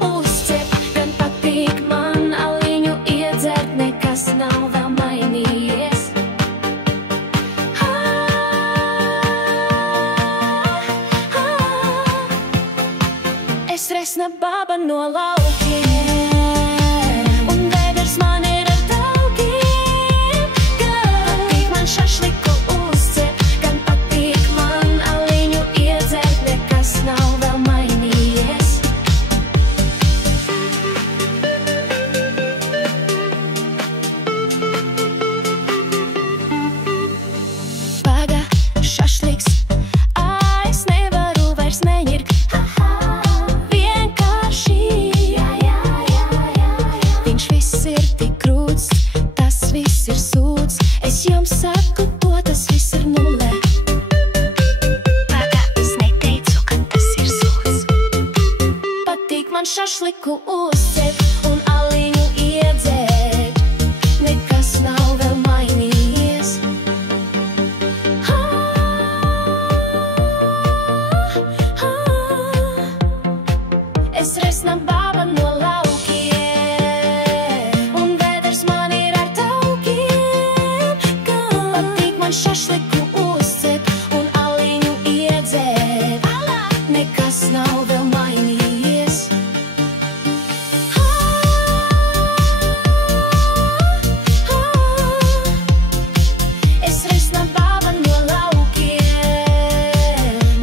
uzcep, gan patīk man aliņu iedzert, nekas nav vēl mainījies. Es resna baba no laukiem, un vēders man ir ar taukiem. Gan patīk man šašliku uzcep, gan patīk man aliņu iedzert, nekas nav vēl mainījies. Paga, šašliks, es nevaru vairs neņirkt. Viņš viss ir tik krūts, tas viss ir sūds. Es jums saku, to tas viss ir nulle. Paga, es neteicu, ka tas ir sūds. Patīk man šašliku uzcep un aliņu iedzert, nekas nav vēl mainījies. Es resna baba no laukiem, un vēders man ir ar taukiem. Gan patīk man šašliku uzcep un aliņu iedzert, nekas nav vēl mainījies. Es resna baba no laukiem,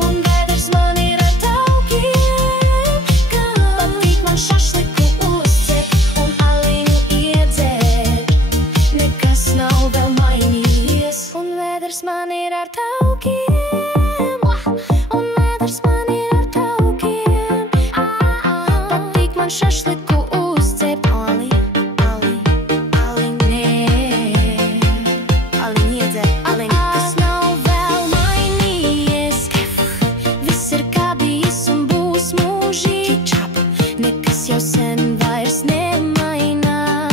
un vēders man ir ar taukiem. Gan patīk man šašliku uzcep un aliņu iedzert, nekas nav vēl mainījies. Un vēders man ir ar taukiem, un vēders man ir ar taukiem. Patīk man šašliku uzcep aliņu iedzert, tas nav vēl mainījies. Viss ir kā bijis un būs mūžīgi, nekas jau sen vairs nemainās.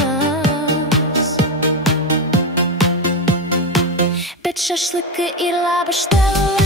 Bet šašlika ir laba štela.